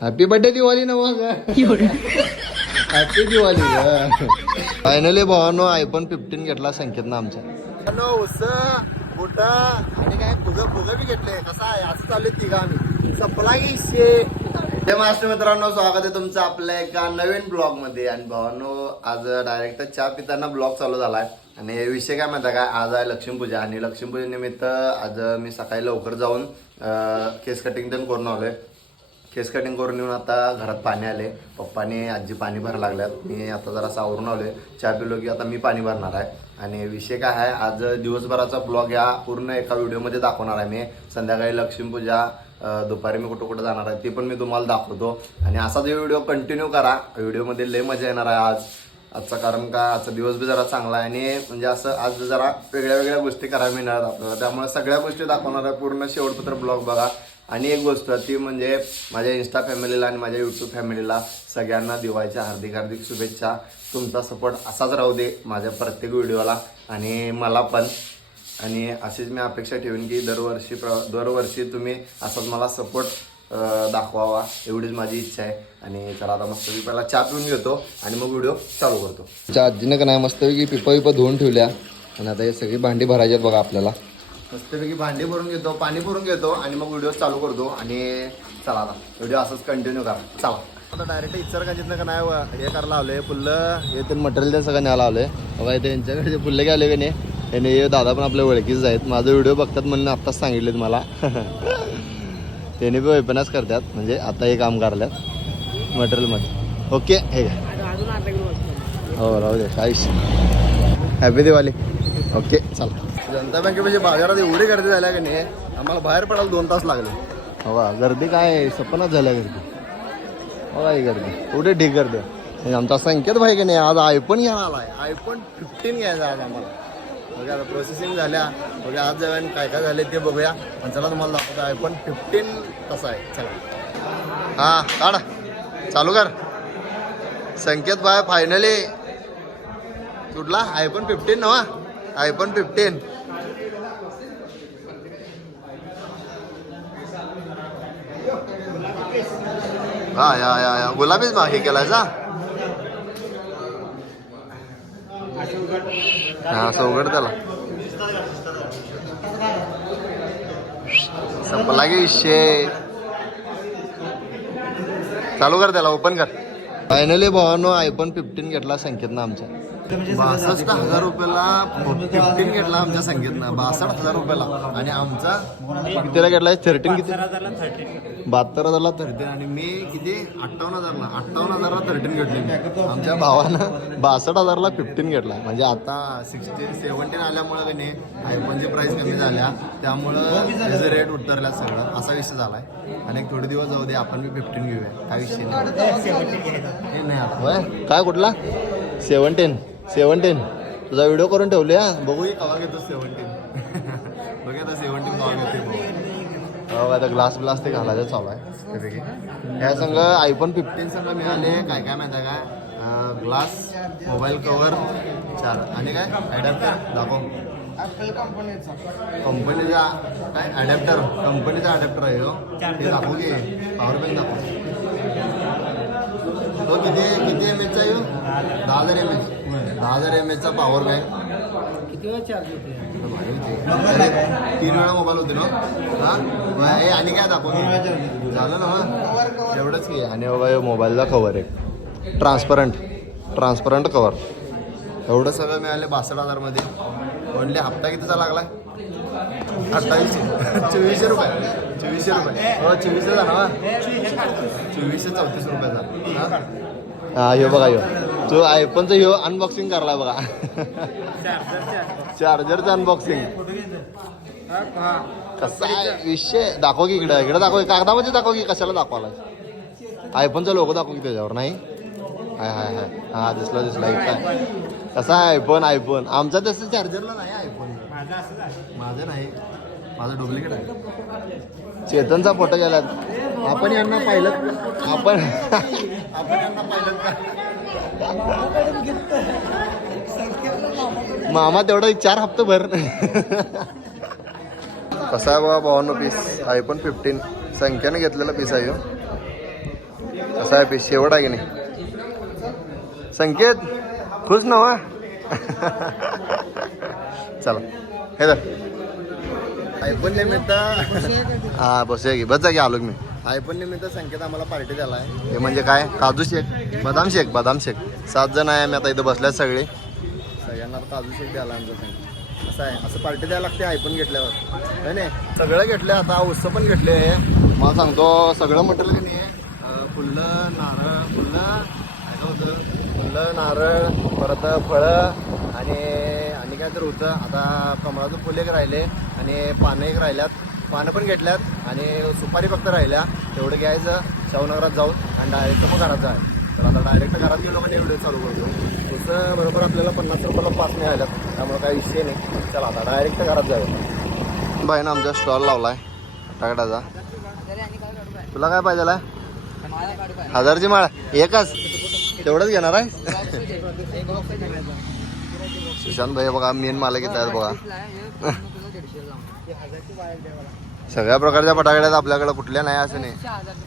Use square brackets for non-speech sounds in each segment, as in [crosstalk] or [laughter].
Happy birthday Diwali ना मग happy Diwali finally भावानो आयफोन फिफ्टीन घेतला संकेतनं आमच्या हॅलो उस बुट आणि काय फुग फुग बी घेतले. कसा आहे? असं चालू तिघा आम्ही. सपला शे महाराष्ट्र मित्रांनो स्वागत आहे तुमचं आपल्या एका नवीन ब्लॉगमध्ये आणि भावानो आज डायरेक्ट चहा पिताना ब्लॉग चालू झालाय. आणि विषय काय माहिती आहे काय आज आहे लक्ष्मीपूजा. आणि लक्ष्मीपूजेनिमित्त आज मी सकाळी लवकर जाऊन केस कटिंग पण करून आलोय. केस कटिंग करून येऊन आता घरात पाणी आले पप्पाने आजी पाणी भरायला लागल्यात. मी आता जरा सावरून आलोय. चहा पिलो की आता मी पाणी भरणार आहे. आणि विषय काय आहे आज दिवसभराचा ब्लॉग या पूर्ण एका व्हिडिओमध्ये दाखवणार आहे मी. संध्याकाळी लक्ष्मीपूजा दुपारी मी कुठं कुठं जाणार आहे ते पण मी तुम्हाला दाखवतो. आणि असाच व्हिडिओ कंटिन्यू करा व्हिडिओमध्ये लय मजा येणार आहे आज. आजचा कारण का आजचा दिवस बी जरा चांगला आहे. आणि म्हणजे असं आज जरा वेगळ्या वेगळ्या गोष्टी करायला मिळणार आपल्याला. त्यामुळे सगळ्या गोष्टी दाखवणार आहे. पूर्ण शेवटपत्र ब्लॉग बघा. आणि एक गोष्ट ती म्हणजे माझ्या इन्स्टा फॅमिलीला आणि माझ्या यूट्यूब फॅमिलीला सगळ्यांना दिवाळीच्या हार्दिक हार्दिक शुभेच्छा. तुमचा सपोर्ट असाच राहू दे माझ्या प्रत्येक व्हिडिओला आणि मला पण. आणि अशीच मी अपेक्षा ठेवीन की दरवर्षी प्र दरवर्षी तुम्ही असाच मला सपोर्ट दाखवावा. एवढीच माझी इच्छा आहे. आणि चला आता मस्त पहिला चहा पिऊन घेतो आणि मग व्हिडिओ चालू करतो. चहा आजीनं का नाही मस्तपैकी पिपा पिपा धुवून ठेवल्या. आणि आता हे सगळी भांडी भरायची आहेत बघा आपल्याला. मस्तपैकी भांडी भरून घेतो पाणी भरून घेतो आणि मग व्हिडिओ चालू करतो. आणि चला आता व्हिडिओ असंच कंटिन्यू करा. चला. आता डायरेक्ट इच्छर का का नाही हे करायला लावले फुल्लं हे ते मटेरियल ते सगळं न्यायला लावले बघा इथे यांच्याकडे जे फुल्ले गेले की नाही? याने हे दादा पण आपल्या ओळखीच आहेत. माझा व्हिडिओ बघतात म्हणून आत्ताच सांगितलेत मला. [laughs] त्याने बी वेपनाच करतात. म्हणजे आता हे काम करल्यात मटेरियलमध्ये ओके हे हो राहू दे. काय हॅपी दिवाळी ओके चला. जनता बँके म्हणजे बाजारात एवढी गर्दी झाल्या की नाही आम्हाला बाहेर पडायला दोन तास लागले. हवा गर्दी काय सपनाच झाल्या गर्दी. हो ही गर्दी. एवढी ढीक गर्दी आमचा संकेत भाई की नाही आज आयफोन घ्यायला आहे. आयफोन फिफ्टीन घ्यायचा आज आम्हाला. बघा आता प्रोसेसिंग झाल्या. बघा आज जाऊया आणि काय काय झाले ते बघूया. आणि चला तुम्हाला दाखवतो आयफोन फिफ्टीन कसा आहे. चला. हां काढ. चालू कर. संकेत भाई फायनली सुटला? आयफोन फिफ्टीन नवा आयफोन फिफ्टीन हा या या या गुलाबीच मग हे? केलायचा हा असं उघड त्याला. संपला की विषय. चालू कर त्याला ओपन कर. फायनली भावानो आयफोन फिफ्टीन घेतला संकेतनं आमच्या बासष्ट हजार रुपयाला फिफ्टीन घेतला आमच्या संकेतनं बासष्ट हजार रुपयाला. आणि आमचा कितीला घेतलाय थर्टीन किती? बहात्तर हजारला थर्टीन आणि मी किती? अठ्ठावन्न हजारला. अठ्ठावन्न हजारला थर्टीन घेतली आमच्या भावानं बासष्ट हजारला फिफ्टीन घेतला. म्हणजे आता सिक्स्टीन सेवन्टीन आल्यामुळे का नाही आयफोनची प्राइस कमी झाल्या. त्यामुळं त्याचे रेट उतरल्या सगळं. असा विषय झालाय. आणि एक थोडे दिवस जाऊ दे आपण बी फिफ्टीन घेऊया. काय विषय नाही. हे काय कुठला? Seventeen seventeen. तुझा व्हिडिओ करून ठेवले हा बघू कवा घेतो सेवन्टीन? [laughs] बघूया आता सेवन्टीन कवा घेते हो आता ग्लास ग्लास ते घालायचं चालू आहे. त्यापैकी या संघ आयफोन फिफ्टीन संघ मिळाले. काय काय माहिती आहे काय ग्लास मोबाईल कवर चार. आणि काय? ॲडॅप्टर दाखव. कंपनीचा काय? ॲडॅप्टर कंपनीचा ॲडॅप्टर आहे हो. ते दाखवू घे पॉवर बँक दाखव. तो किती किती एम एचचा आहे हो? दहा हजार एम एच दहा हजार एम एचचा पॉवर बँक किती वेळ चार्ज होते. अरे, तीन वेळा मोबाईल होते ना? हा? हे आणि काय दाखव? झालं ना एवढंच की आणि बाबा हे मोबाईलचा कवर आहे. ट्रान्सपरंट ट्रान्सपरंट कवर एवढं सगळं मिळाले बासष्ट हजारमध्ये. ओनली हप्ता कितीचा लागला अठ्ठावीसशे. चोवीसशे रुपये. चोवीसशे रुपये. हो चोवीसशे झाला ना? चोवीसशे चौतीस रुपयाचा. हा? हा ह्यो बघा ह्यो तो आयफोनचं ह्यो अनबॉक्सिंग करला बघा. चार्जरचं अनबॉक्सिंग कसा आहे विषय? दाखव की इकडं. इकडं दाखव. कागदामध्ये दाखव की कशाला दाखवायला आयफोनचा लोक दाखव की त्याच्यावर नाही? हाय हाय हाय. हा दिसला दिसला. काय कसा आहे आयफोन आयफोन आमचा तसं चार्जरला नाही आयफोन माझं माझं नाही. माझं डुप्लिकेट आहे. चेतनचा फोटो गेला. आपण यांना पाहिलं आपण आपण यांना पाहिलं का? मामा तेवढा चार हप्ते भर. कसा आहे बाबा बावन्न पीस आयफोन फिफ्टीन संख्याने घेतलेला पीस आहे. कसा आहे पीस शेवट आहे की नाही? संकेत? खुश नवा चला. हे तर आयफोन हा बसूया की. बस जा की आलो मी. आयफोन निमित्त संकेत आम्हाला पार्टी द्यायला आहे. हे म्हणजे काय? काजू शेक. बदाम शेक बदाम शेक. सात जण आहे आम्ही आता इथं बसल्यात सगळे. सगळ्यांना काजू शेक द्यायला आमचा संकेत. असं आहे. असं पार्टी द्यायला लागते आयफोन घेतल्यावर. नाही नाही? सगळं घेतलं आता उत्सव पण घेतले मला सांगतो सगळं म्हटलं की नाही फुलं नारळ फुलं काय होतं? फुलं नारळ परत फळं आणि आणि काय तर होतं. आता कमळाचं फुल एक राहिले आणि पानं एक राहिल्यात. पानं पण घेतल्यात आणि सुपारी फक्त राहिल्या. तेवढं घ्यायचं. शाहूनगरात जाऊन आणि डायरेक्ट मग घरात आहे तर आता डायरेक्ट घरात गेलो म्हणजे एवढं चालू करतो. तसं बरोबर आपल्याला पन्नास रुपयाला पाच मिळाल्यात. त्यामुळे काही विषय नाही. चला आता डायरेक्ट घरात जाऊया. बाईनं आमचा स्टॉल लावला आहे टाकडाचा. तुला काय पाहिजे हजारची माळ. एकच. तेवढंच घेणार आहे? सुशांत भाई बघा मेन मालक येत आहेत बघा. सगळ्या प्रकारच्या फटाकड्या आपल्याकडे कुठल्या नाही असं नाही.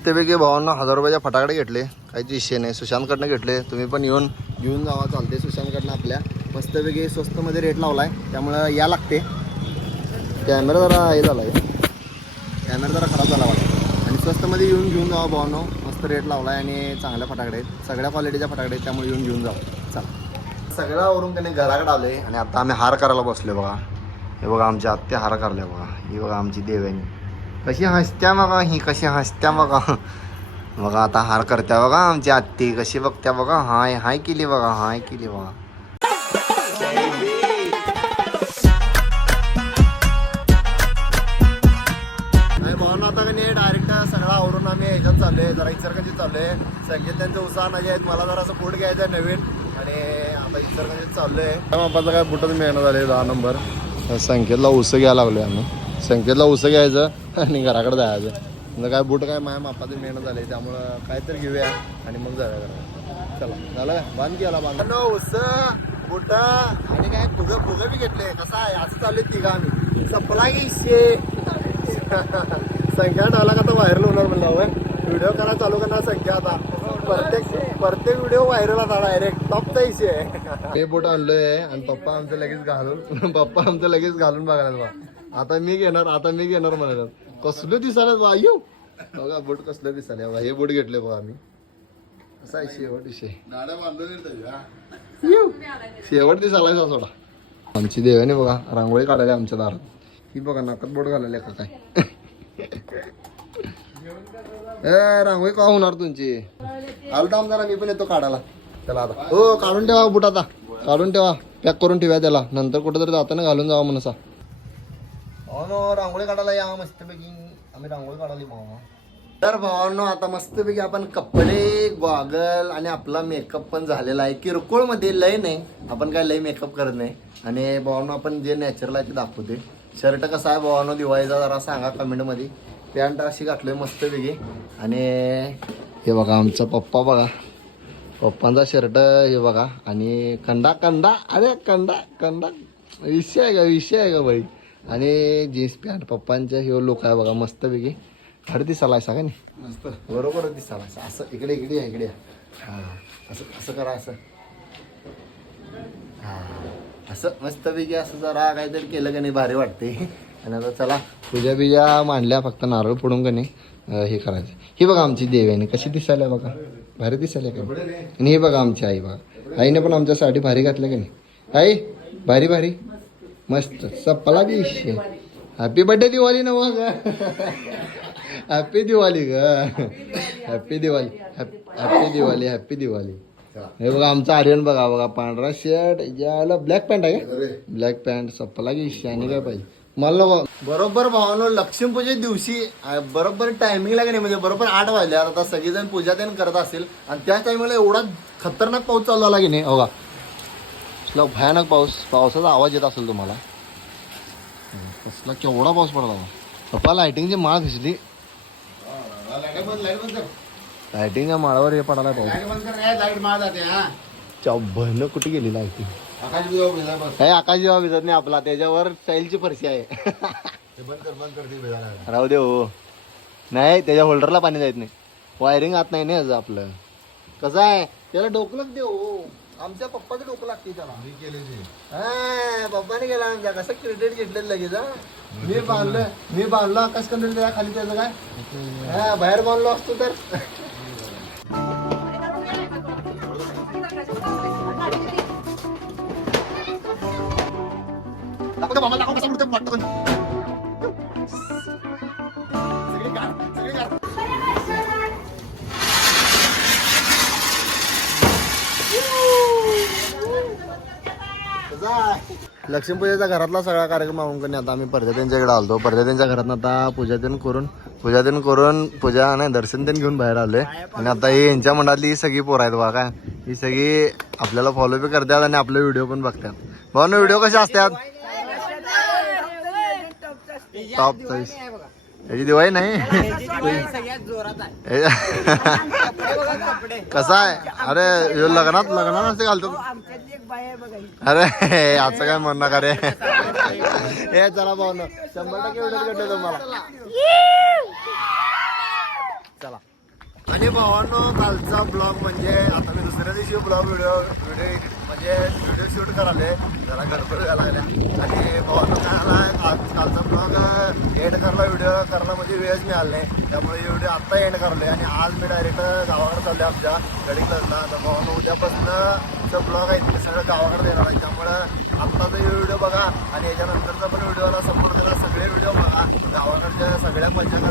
त्यापैकी भावांना हजार रुपयाच्या फटाकडे घेतले काहीच विषय नाही. सुशांतकडनं घेतले. तुम्ही पण येऊन घेऊन जावा चालते सुशांतकडनं आपल्या. मस्तपैकी स्वस्तमध्ये रेट लावला आहे त्यामुळं या लागते. कॅमेरा जरा हे झाला आहे कॅमेरा जरा खराब झाला वाटतं. आणि स्वस्तमध्ये येऊन घेऊन जावा भावांनो. मस्त रेट लावलाय आणि चांगल्या फटाकडे आहेत. सगळ्या क्वालिटीच्या फटाकडे आहेत त्यामुळे येऊन घेऊन जावा. चला. सगळ्यावरून आवरून त्याने घराकडे आले आणि आता आम्ही हार करायला बसले बघा. हे बघा आमच्या आत्या हार करल्या बघा. ही बघा आमची देवानी कशी हसत्या बघा ही कशी हसत्या बघा. बघा आता हार करत्या बघा आमची आत्ती. कशी बघत्या बघा. हाय हाय केली बघा हाय केली बघा. आता का नाही डायरेक्ट सगळं आवरून आम्ही ह्याच्यात चाललोय जरा इचरकंजीत चाललोय. संगीत त्यांचं उत्साह नाही आहेत. मला जरा असं फूड घ्यायचं आहे नवीन. आणि आता इचरकंजीत चाललोय. बापाचं काय बुटच मिळणं झाले दहा नंबर संकेतला उस घ्यायला लागलोय आम्ही. संकेतला उस घ्यायचं आणि घराकडे जायचं. म्हणजे काय बुट काय माझ्या मापाची मेहनत झाले त्यामुळं काहीतरी घेऊया आणि मग जाऊया घरा चला झालं? काय बांध केला बांध. उस बुट आणि काय फुगं फुगं बी घेतले. कसं आहे? असं चालले तिघा आम्ही. सपला की शे संख्या डाला का व्हायरल होणार म्हणलं होय? व्हिडिओ करा चालू करणार संख्या आता. प्रत्येक प्रत्येक व्हिडिओ व्हायरल आता डायरेक्ट टॉपचा इशे आहे. हे बोट आणलोय आणि पप्पा आमचं लगेच घालून [laughs] पप्पा आमचं लगेच घालून बघायला बा आता मी घेणार आता मी घेणार म्हणायला कसलं दिसायला बा येऊ बघा बोट कसलं दिसायला बघा हे बोट घेतले बघा आम्ही. असा आहे शेवट विषय. येऊ. शेवट दिसायला सोडा. आमची देवाने बघा रांगोळी काढायला आमच्या दारात. ही बघा नाकात बोट घालायला का काय? [laughs] ए रांगोळी का होणार तुमची? आलो थांब जरा मी पण येतो काढायला. चला आता. हो काढून ठेवा बुट आता. काढून ठेवा. पॅक करून ठेवा त्याला. नंतर कुठेतरी जाताना घालून जावा म्हणसा हो नो रांगोळी काढायला या मस्तपैकी. आम्ही रांगोळी काढायला मावा तर भावांनो आता मस्तपैकी आपण कपडे गॉगल आणि आपला मेकअप पण झालेला आहे. किरकोळमध्ये लय नाही. आपण काय लय मेकअप करत नाही. आणि भावांनो आपण जे नॅचरल आहे ते दाखवते शर्ट कसा आहे भावांनो दिवाळीचा जरा सांगा कमेंटमध्ये पॅन्ट अशी घातलोय मस्तपैकी. आणि हे बघा आमचा पप्पा बघा. पप्पांचा शर्ट हे बघा. आणि कंडा कंडा. अरे कंडा कंडा. विषय आहे का विषय आहे का बाई. आणि जीन्स पॅन्ट पप्पांच्या हे लोक आहे बघा मस्तपैकी. खरं दिसायला आहे का नाही? मस्त. बरोबर दिसायला आहे. असं इकडे इकडे या, इकडे. हा असं असं करा असं. हा असं मस्तपैकी असं जरा काहीतरी केलं का नाही भारी वाटते आणि आता चला पूजा बिजा मांडल्या फक्त नारळ फोडून का नाही हे करायचं. ही बघा आमची देवी कशी दिसायला बघा. भारी दिसायला का? आणि हे बघा आमची आई बघा. आईने पण आमच्यासाठी भारी घातलं का नाही? आई भारी भारी. मस्त. सपला दिश हॅपी बर्थडे दिवाळी ना मग हॅपी दिवाळी ग. Happy Diwali happy Diwali happy Diwali हे बघा आमचा आर्यन बघा बघा पांढरा शर्ट याला ब्लॅक पॅन्ट आहे का? ब्लॅक पॅन्ट सपला की आणि काय पाहिजे? मला. बरोबर भावानो लक्ष्मीपूजे दिवशी बरोबर टायमिंगला का नाही म्हणजे बरोबर आठ वाजल्या आता सगळेजण पूजा त्यानं करत असेल आणि त्या टायमिंगला एवढा खतरनाक पाऊस चालू झाला की नाही हो का? कसला भयानक पाऊस. पावसाचा आवाज येत असेल तुम्हाला. कसला केवढा पाऊस पडला. पप्पा लायटिंगची माळ भिजली लायटिंगच्या माळावर हे पडायला पाऊस. भन कुठे गेली लायटिंग हे आकाश जेव्हा भिजत नाही आपला त्याच्यावर स्टाईलची फरशी आहे. राहू दे हो. नाही त्याच्या होल्डरला पाणी जात नाही. वायरिंग आत नाही ना आपलं. कसं आहे? त्याला डोकलंच दे हो आमच्या पप्पाचं डोकं लागते त्याला. मी केले हा, पप्पाने गेला आमच्या. कसं क्रेडिट घेतलं लगेच मी बांधलं मी बांधलो आकाश कंदील त्या खाली त्याचं काय? हा बाहेर बांधलो असतो तर. दाखव कसं सगळी सगळी लक्ष्मीपूजेचा घरातला सगळा कार्यक्रम आवून आता आम्ही परजा त्यांच्याकडे आलतो. परजा त्यांच्या घरात आता पूजा दिन करून पूजा दिन करून पूजा नाही दर्शन दिन घेऊन बाहेर आलोय. आणि आता ही यांच्या मंडळातली ही सगळी पोरं आहेत बघा. काय ही सगळी आपल्याला फॉलो बी करतात आणि आपले व्हिडिओ पण बघतात. भाऊ व्हिडिओ कसे असतात? टॉप चॉईस याची दिवाळी नाही. कसा आहे? अरे लग्नात लग्नात नसते घालतो. अरे असं काय म्हण नका रे? हे चला भाऊ शंभर टक्के व्हिडिओ भेटले तुम्हाला. चला. आणि भावांनो कालचा ब्लॉग म्हणजे आता मी दुसऱ्या दिवशी ब्लॉग व्हिडिओ व्हिडिओ म्हणजे व्हिडिओ शूट करायले जरा गडबड व्हायला लागल्या. आणि भावांनो काय आलाय कालचा ब्लॉग एंड करला व्हिडिओ करायला म्हणजे वेळच मिळाला नाही. त्यामुळे व्हिडिओ आत्ता एंड करले आणि आज मी डायरेक्ट गावाकडे चालले आमच्या गडीकला तर भावानं उद्यापासून ब्लॉग आहे ते सगळं गावाकडे देणार आहे. त्यामुळं आत्ताचा व्हिडिओ बघा आणि याच्यानंतरचा पण व्हिडिओला सपोर्ट करा सगळे व्हिडिओ बघा. गावाकडच्या सगळ्या पंचायत